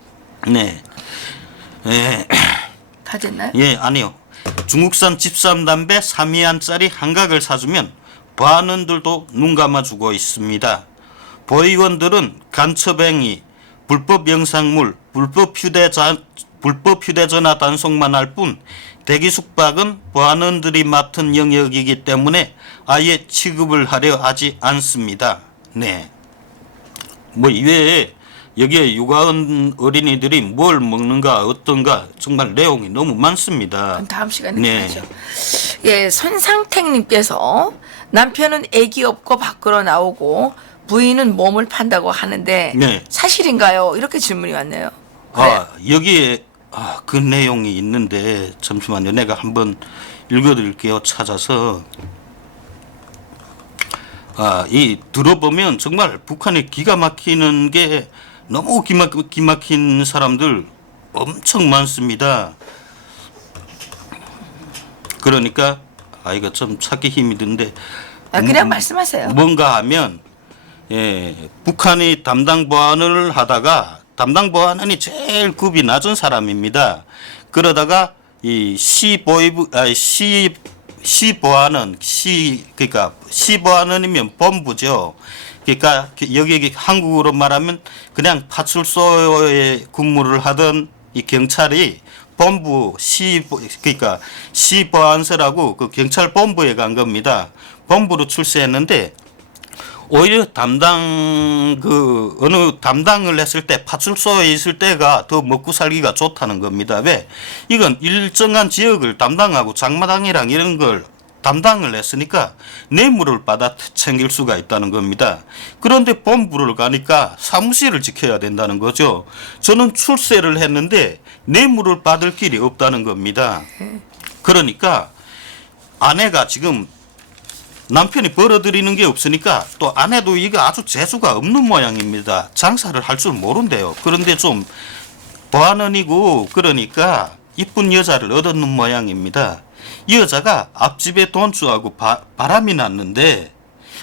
네. 예. 다 됐나요? 예, 아니요. 중국산 집삼 담배 3위안짜리 한 각을 사주면 보안원들도 눈 감아주고 있습니다. 보위원들은 간첩행위, 불법 영상물, 불법 휴대전화 단속만 할 뿐 대기 숙박은 보안원들이 맡은 영역이기 때문에 아예 취급을 하려 하지 않습니다. 네. 뭐 이외에 여기에 육아원 어린이들이 뭘 먹는가 어떤가 정말 내용이 너무 많습니다. 그럼 다음 시간에 네. 하죠. 예, 손상택님께서 남편은 애기 없고 밖으로 나오고 부인은 몸을 판다고 하는데 네. 사실인가요? 이렇게 질문이 왔네요. 아, 여기에 그 내용이 있는데 잠시만요. 내가 한번 읽어드릴게요. 찾아서. 이 들어보면 정말 북한에 기가 막히는 게 너무 기막힌 사람들 엄청 많습니다. 그러니까 이거 좀 찾기 힘이 든데 그냥 말씀하세요. 뭔가 하면 북한이 담당 보안을 하다가 담당 보안원이 제일 급이 낮은 사람입니다. 그러다가 이 그러니까 시보안원이면 본부죠. 그러니까 여기 한국으로 말하면 그냥 파출소에 근무를 하던 이 경찰이 본부 그러니까 시보안서라고 그 경찰 본부에 간 겁니다. 본부로 출세했는데 오히려 어느 담당을 했을 때 파출소에 있을 때가 더 먹고 살기가 좋다는 겁니다. 왜? 이건 일정한 지역을 담당하고 장마당이랑 이런 걸 담당을 했으니까 뇌물을 받아 챙길 수가 있다는 겁니다. 그런데 본부를 가니까 사무실을 지켜야 된다는 거죠. 저는 출세를 했는데 뇌물을 받을 길이 없다는 겁니다. 그러니까 아내가 지금 남편이 벌어들이는 게 없으니까 또 아내도 이게 아주 재주가 없는 모양입니다. 장사를 할 줄 모른대요. 그런데 좀 보안원이고 그러니까 이쁜 여자를 얻었는 모양입니다. 이 여자가 앞집에 돈주하고 바람이 났는데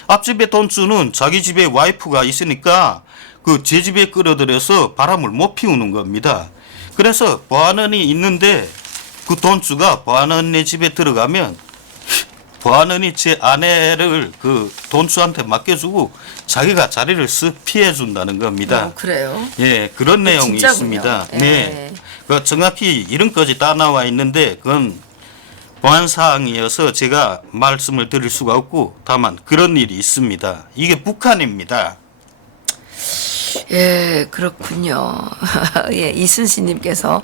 앞집에 돈주는 자기 집에 와이프가 있으니까 그 제 집에 끌어들여서 바람을 못 피우는 겁니다. 그래서 보안원이 있는데 그 돈주가 보안원네 집에 들어가면 보안원이 제 아내를 그 돈주한테 맡겨주고 자기가 자리를 쓱 피해준다는 겁니다. 그래요? 예, 그런 내용이 진짜군요. 있습니다. 예. 네. 그 정확히 이름까지 다 나와 있는데 그건 보안 사항이어서 제가 말씀을 드릴 수가 없고 다만 그런 일이 있습니다. 이게 북한입니다. 예, 그렇군요. 예, 이순신님께서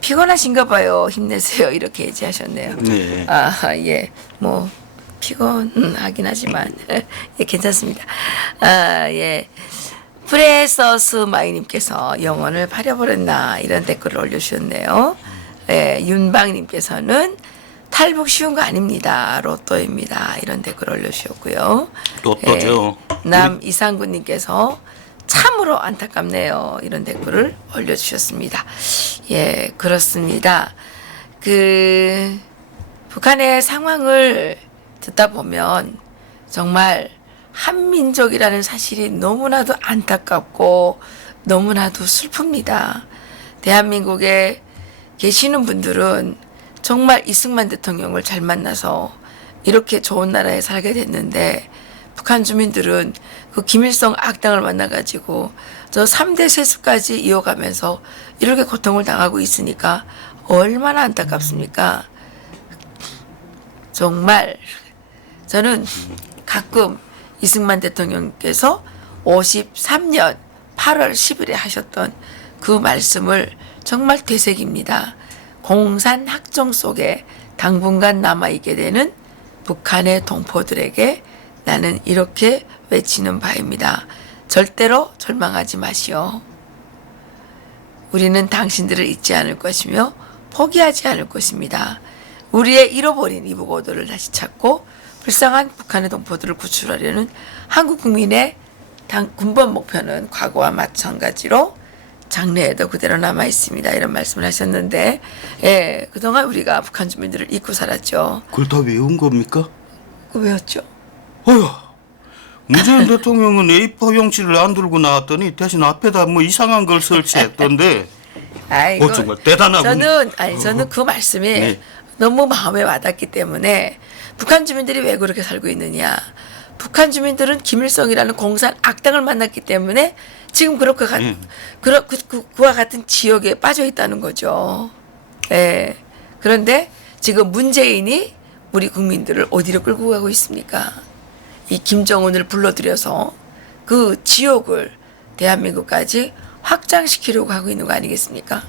피곤하신가 봐요. 힘내세요. 이렇게 얘기하셨네요. 네. 아, 예, 뭐 피곤하긴 하지만 예, 괜찮습니다. 아, 예. 프레서스 마이님께서 영혼을 파려버렸나 이런 댓글을 올려주셨네요. 예, 윤방님께서는 탈북 쉬운 거 아닙니다. 로또입니다. 이런 댓글 올려주셨고요. 로또죠. 예, 남이상구님께서 참으로 안타깝네요. 이런 댓글을 올려주셨습니다. 예, 그렇습니다. 그 북한의 상황을 듣다 보면 정말 한민족이라는 사실이 너무나도 안타깝고 너무나도 슬픕니다. 대한민국에 계시는 분들은 정말 이승만 대통령을 잘 만나서 이렇게 좋은 나라에 살게 됐는데 북한 주민들은 그 김일성 악당을 만나가지고 저 3대 세습까지 이어가면서 이렇게 고통을 당하고 있으니까 얼마나 안타깝습니까? 정말 저는 가끔 이승만 대통령께서 53년 8월 10일에 하셨던 그 말씀을 정말 되새깁니다. 공산 학종 속에 당분간 남아있게 되는 북한의 동포들에게 나는 이렇게 외치는 바입니다. 절대로 절망하지 마시오. 우리는 당신들을 잊지 않을 것이며 포기하지 않을 것입니다. 우리의 잃어버린 이북오도를 다시 찾고 불쌍한 북한의 동포들을 구출하려는 한국 국민의 군번 목표는 과거와 마찬가지로 장래에도 그대로 남아 있습니다. 이런 말씀을 하셨는데, 예, 그동안 우리가 북한 주민들을 잊고 살았죠. 그걸 다 외운 겁니까? 왜였죠? 어휴, 문재인 대통령은 A4 용지를 안 들고 나왔더니 대신 앞에다 뭐 이상한 걸 설치했던데 아이고, 정말 대단하군요. 저는 그 말씀이 네. 너무 마음에 와닿기 때문에 북한 주민들이 왜 그렇게 살고 있느냐. 북한 주민들은 김일성이라는 공산 악당을 만났기 때문에 지금 그와 같은 지역에 빠져 있다는 거죠. 예. 그런데 지금 문재인이 우리 국민들을 어디로 끌고 가고 있습니까? 이 김정은을 불러들여서 그 지옥을 대한민국까지 확장시키려고 하고 있는 거 아니겠습니까?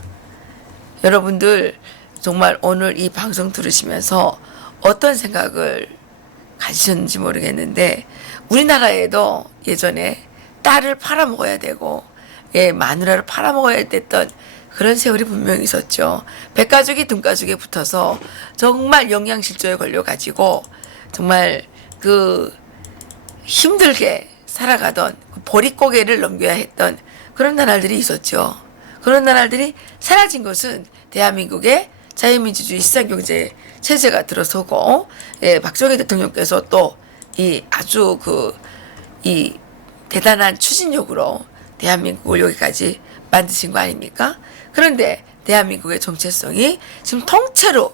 여러분들 정말 오늘 이 방송 들으시면서 어떤 생각을 가지셨는지 모르겠는데 우리나라에도 예전에 딸을 팔아먹어야 되고 마누라를 팔아먹어야 됐던 그런 세월이 분명히 있었죠. 백가족이 등가족에 붙어서 정말 영양실조에 걸려가지고 정말 그 힘들게 살아가던 보릿고개를 넘겨야 했던 그런 나라들이 있었죠. 그런 나라들이 사라진 것은 대한민국의 자유민주주의 시장경제 체제가 들어서고 박정희 대통령께서 또 이 아주 이 대단한 추진력으로 대한민국을 여기까지 만드신 거 아닙니까? 그런데 대한민국의 정체성이 지금 통째로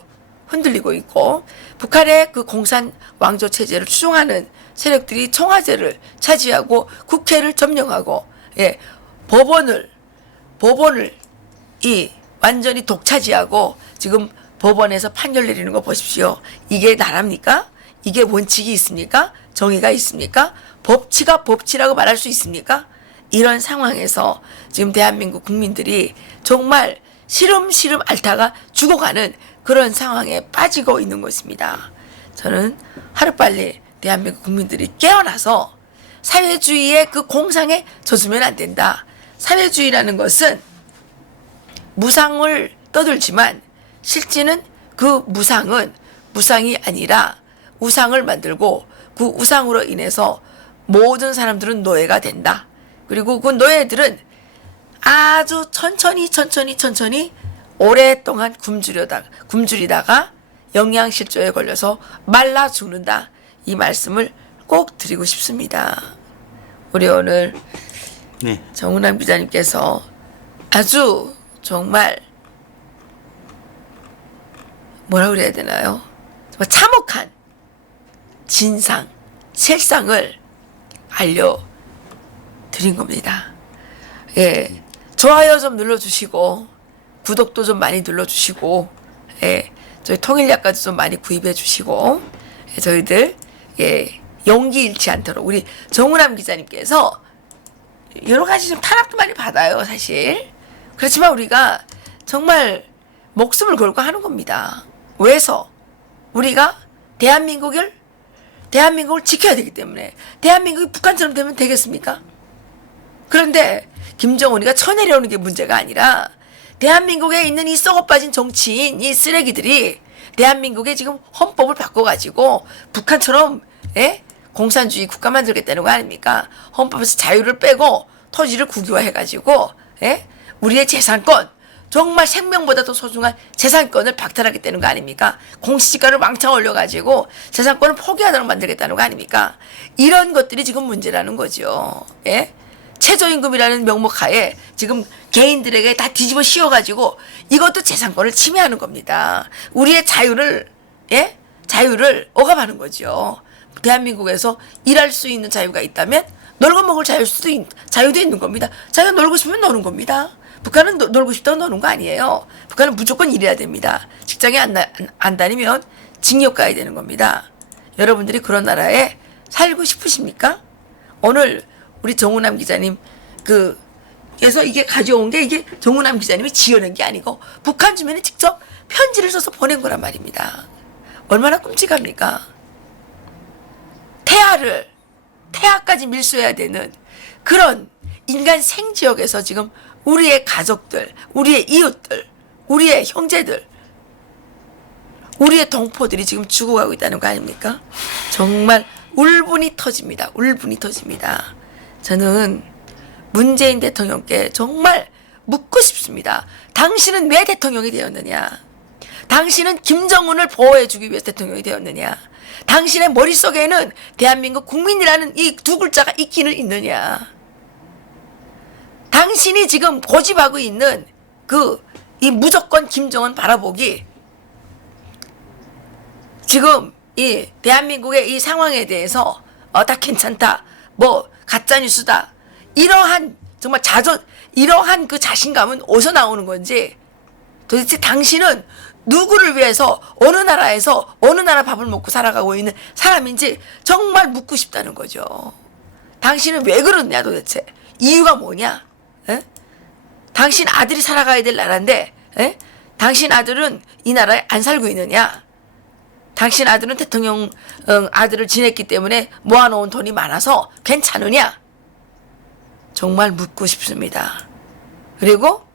흔들리고 있고 북한의 그 공산 왕조 체제를 추종하는 세력들이 청와대를 차지하고 국회를 점령하고 법원을 이 완전히 독차지하고 지금 법원에서 판결 내리는 거 보십시오. 이게 나라입니까? 이게 원칙이 있습니까? 정의가 있습니까? 법치가 법치라고 말할 수 있습니까? 이런 상황에서 지금 대한민국 국민들이 정말 시름시름 앓다가 죽어가는 그런 상황에 빠지고 있는 것입니다. 저는 하루빨리 대한민국 국민들이 깨어나서 사회주의의 그 공상에 젖으면 안 된다. 사회주의라는 것은 무상을 떠들지만 실제는 그 무상은 무상이 아니라 우상을 만들고 그 우상으로 인해서 모든 사람들은 노예가 된다. 그리고 그 노예들은 아주 천천히 오랫동안 굶주리다가 영양실조에 걸려서 말라 죽는다. 이 말씀을 꼭 드리고 싶습니다. 우리 오늘 네. 정은남 기자님께서 아주 정말 뭐라 그래야 되나요? 정말 참혹한 진상, 실상을 알려드린 겁니다. 예, 좋아요 좀 눌러주시고 구독도 좀 많이 눌러주시고, 예, 저희 통일약까지 좀 많이 구입해 주시고, 예, 저희들 예, 용기 잃지 않도록 우리 정우남 기자님께서 여러 가지 좀 탄압도 많이 받아요, 사실. 그렇지만 우리가 정말 목숨을 걸고 하는 겁니다. 왜서? 우리가 대한민국을 지켜야 되기 때문에. 대한민국이 북한처럼 되면 되겠습니까? 그런데 김정은이가 쳐내려오는 게 문제가 아니라 대한민국에 있는 이 썩어빠진 정치인, 이 쓰레기들이 대한민국의 지금 헌법을 바꿔가지고 북한처럼, 예? 공산주의 국가 만들겠다는 거 아닙니까? 헌법에서 자유를 빼고 토지를 국유화해가지고, 예? 우리의 재산권, 정말 생명보다도 소중한 재산권을 박탈하겠다는 거 아닙니까? 공시지가를 왕창 올려가지고 재산권을 포기하도록 만들겠다는 거 아닙니까? 이런 것들이 지금 문제라는 거죠. 예? 최저임금이라는 명목 하에 지금 개인들에게 다 뒤집어 씌워가지고 이것도 재산권을 침해하는 겁니다. 우리의 자유를, 예? 자유를 억압하는 거죠. 대한민국에서 일할 수 있는 자유가 있다면 놀고 먹을 자유도 있는 겁니다. 자기가 놀고 싶으면 노는 겁니다. 북한은 놀고 싶다고 노는 거 아니에요. 북한은 무조건 일해야 됩니다. 직장에 안 다니면 징역 가야 되는 겁니다. 여러분들이 그런 나라에 살고 싶으십니까? 오늘 우리 정우남 기자님 그래서 이게 가져온 게 이게 정우남 기자님이 지어낸 게 아니고 북한 주민이 직접 편지를 써서 보낸 거란 말입니다. 얼마나 끔찍합니까? 태아까지 밀수해야 되는 그런 인간 생지역에서 지금 우리의 가족들, 우리의 이웃들, 우리의 형제들, 우리의 동포들이 지금 죽어가고 있다는 거 아닙니까? 정말 울분이 터집니다. 울분이 터집니다. 저는 문재인 대통령께 정말 묻고 싶습니다. 당신은 왜 대통령이 되었느냐? 당신은 김정은을 보호해주기 위해서 대통령이 되었느냐? 당신의 머릿속에는 대한민국 국민이라는 이 두 글자가 있기는 있느냐? 당신이 지금 고집하고 있는 이 무조건 김정은 바라보기, 지금 이 대한민국의 이 상황에 대해서 다 괜찮다, 뭐 가짜뉴스다, 이러한 정말 이러한 그 자신감은 어디서 나오는 건지, 도대체 당신은 누구를 위해서 어느 나라에서 어느 나라 밥을 먹고 살아가고 있는 사람인지 정말 묻고 싶다는 거죠. 당신은 왜 그러냐 도대체? 이유가 뭐냐? 에? 당신 아들이 살아가야 될 나라인데, 에? 당신 아들은 이 나라에 안 살고 있느냐? 당신 아들은 대통령 아들을 지냈기 때문에 모아놓은 돈이 많아서 괜찮으냐? 정말 묻고 싶습니다. 그리고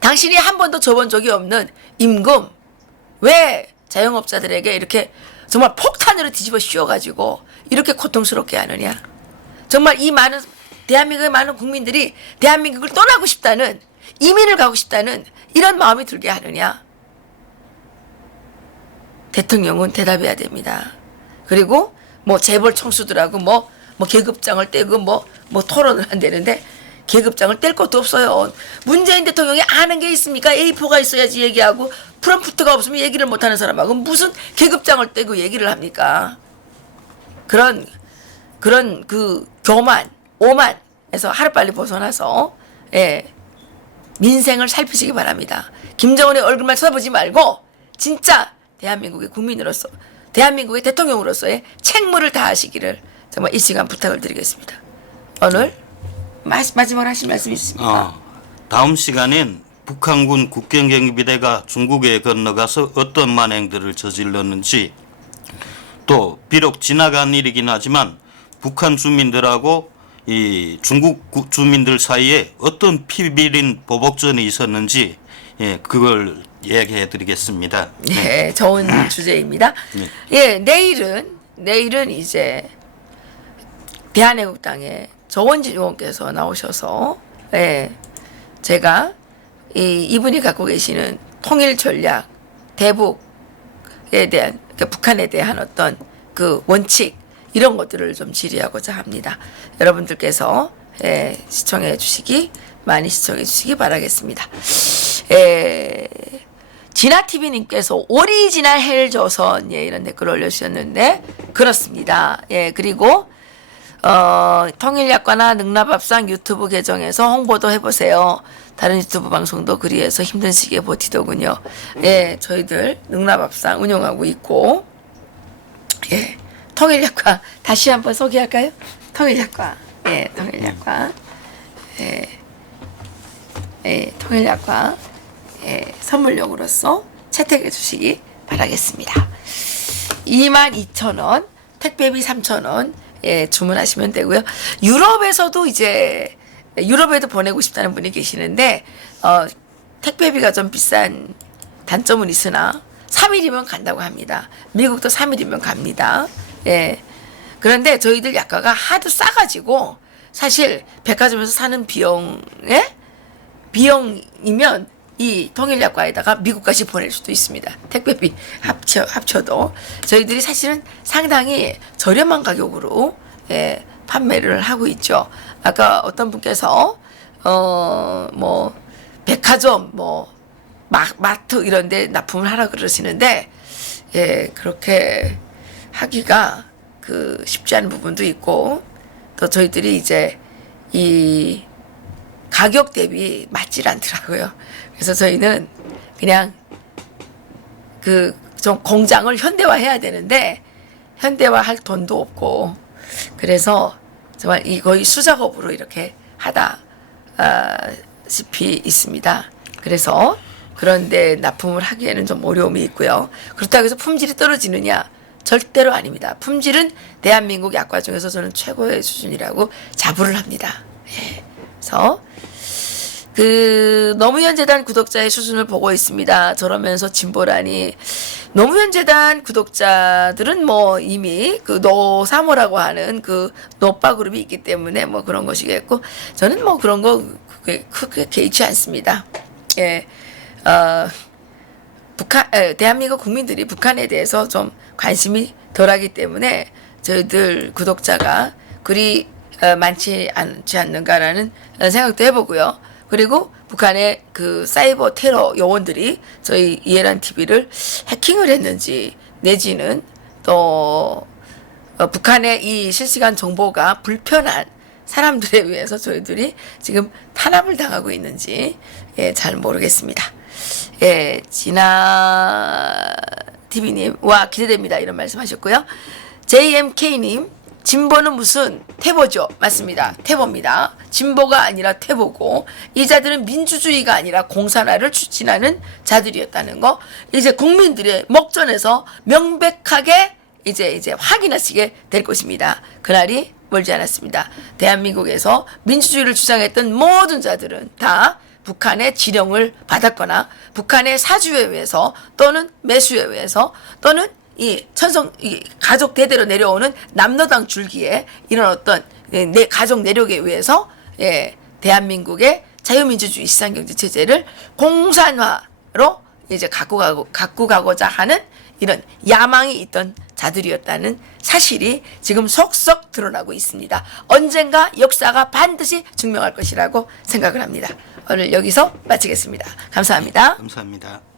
당신이 한 번도 줘본 적이 없는 임금, 왜 자영업자들에게 이렇게 정말 폭탄으로 뒤집어 씌워가지고 이렇게 고통스럽게 하느냐? 정말 이 많은 대한민국의 많은 국민들이 대한민국을 떠나고 싶다는, 이민을 가고 싶다는 이런 마음이 들게 하느냐? 대통령은 대답해야 됩니다. 그리고 뭐 재벌 총수들하고 뭐 계급장을 떼고 뭐 토론을 한다는데 계급장을 뗄 것도 없어요. 문재인 대통령이 아는 게 있습니까? A4가 있어야지 얘기하고 프롬프트가 없으면 얘기를 못하는 사람하고 무슨 계급장을 떼고 얘기를 합니까? 그런 그 교만, 오만에서 하루빨리 벗어나서, 예, 민생을 살피시기 바랍니다. 김정은의 얼굴만 쳐다보지 말고 진짜 대한민국의 국민으로서, 대한민국의 대통령으로서의 책무를 다하시기를 정말 이 시간 부탁을 드리겠습니다. 오늘 마지막으로 하실 말씀 있습니까? 다음 시간엔 북한군 국경경비대가 중국에 건너가서 어떤 만행들을 저질렀는지, 또 비록 지나간 일이긴 하지만 북한 주민들하고 이 중국 주민들 사이에 어떤 피비린 보복전이 있었는지, 예, 그걸 얘기해 드리겠습니다. 네, 좋은 주제입니다. 네. 예, 내일은 이제 대한애국당의 조원진 의원께서 나오셔서, 예, 제가 이분이 갖고 계시는 통일 전략, 대북에 대한, 그러니까 북한에 대한 어떤 그 원칙, 이런 것들을 좀 질의하고자 합니다. 여러분들께서 많이 시청해 주시기 바라겠습니다. 진아TV님께서 오리지널 헬조선, 이런 댓글을 올려주셨는데, 그렇습니다. 그리고 통일약과나 능라밥상 유튜브 계정에서 홍보도 해보세요. 다른 유튜브 방송도 그리해서 힘든 시기에 버티더군요. 저희들 능라밥상 운영하고 있고, 통일약과 다시 한번 소개할까요? 통일약과, 통일약과, 통일약과, 선물용으로서 채택해 주시기 바라겠습니다. 22,000원, 택배비 3,000원, 주문하시면 되고요. 유럽에도 보내고 싶다는 분이 계시는데, 택배비가 좀 비싼 단점은 있으나 3일이면 간다고 합니다. 미국도 3일이면 갑니다. 그런데 저희들 약가가 하도 싸가지고 사실 백화점에서 사는 비용이면 이 통일약과에다가 미국까지 보낼 수도 있습니다. 택배비 합쳐도 저희들이 사실은 상당히 저렴한 가격으로 판매를 하고 있죠. 아까 어떤 분께서 뭐 백화점 마트 이런 데 납품을 하라 그러시는데, 그렇게 하기가 쉽지 않은 부분도 있고, 또 저희들이 이제 이 가격 대비 맞질 않더라고요. 그래서 저희는 그냥 좀 공장을 현대화해야 되는데 현대화할 돈도 없고, 그래서 정말 거의 수작업으로 이렇게 하다시피 있습니다. 그래서 그런데 납품을 하기에는 좀 어려움이 있고요. 그렇다고 해서 품질이 떨어지느냐? 절대로 아닙니다. 품질은 대한민국 약과 중에서 저는 최고의 수준이라고 자부를 합니다. 그래서 노무현재단 구독자의 수준을 보고 있습니다. 저러면서 진보라니. 노무현재단 구독자들은 이미 노사모라고 하는 노빠 그룹이 있기 때문에 그런 것이겠고, 저는 그런 거 크게 개의치 않습니다. 대한민국 국민들이 북한에 대해서 좀 관심이 덜하기 때문에 저희들 구독자가 그리 많지 않지 않는가라는 생각도 해보고요. 그리고 북한의 사이버 테러 요원들이 저희 이해란 TV를 해킹을 했는지, 내지는 또 북한의 이 실시간 정보가 불편한 사람들에 의해서 저희들이 지금 탄압을 당하고 있는지 잘 모르겠습니다. 진아TV님, 와, 기대됩니다. 이런 말씀 하셨고요. JMK님, 진보는 무슨 태보죠? 맞습니다. 태보입니다. 진보가 아니라 태보고, 이 자들은 민주주의가 아니라 공산화를 추진하는 자들이었다는 거, 이제 국민들의 목전에서 명백하게 이제 확인하시게 될 것입니다. 그날이 멀지 않았습니다. 대한민국에서 민주주의를 주장했던 모든 자들은 다 북한의 지령을 받았거나 북한의 사주에 의해서 또는 매수에 의해서 또는 이 가족 대대로 내려오는 남로당 줄기에 이런 어떤 내 가족 내력에 의해서 대한민국의 자유민주주의 시장경제 체제를 공산화로 이제 갖고 가고자 하는 이런 야망이 있던 자들이었다는 사실이 지금 속속 드러나고 있습니다. 언젠가 역사가 반드시 증명할 것이라고 생각을 합니다. 오늘 여기서 마치겠습니다. 감사합니다. 감사합니다.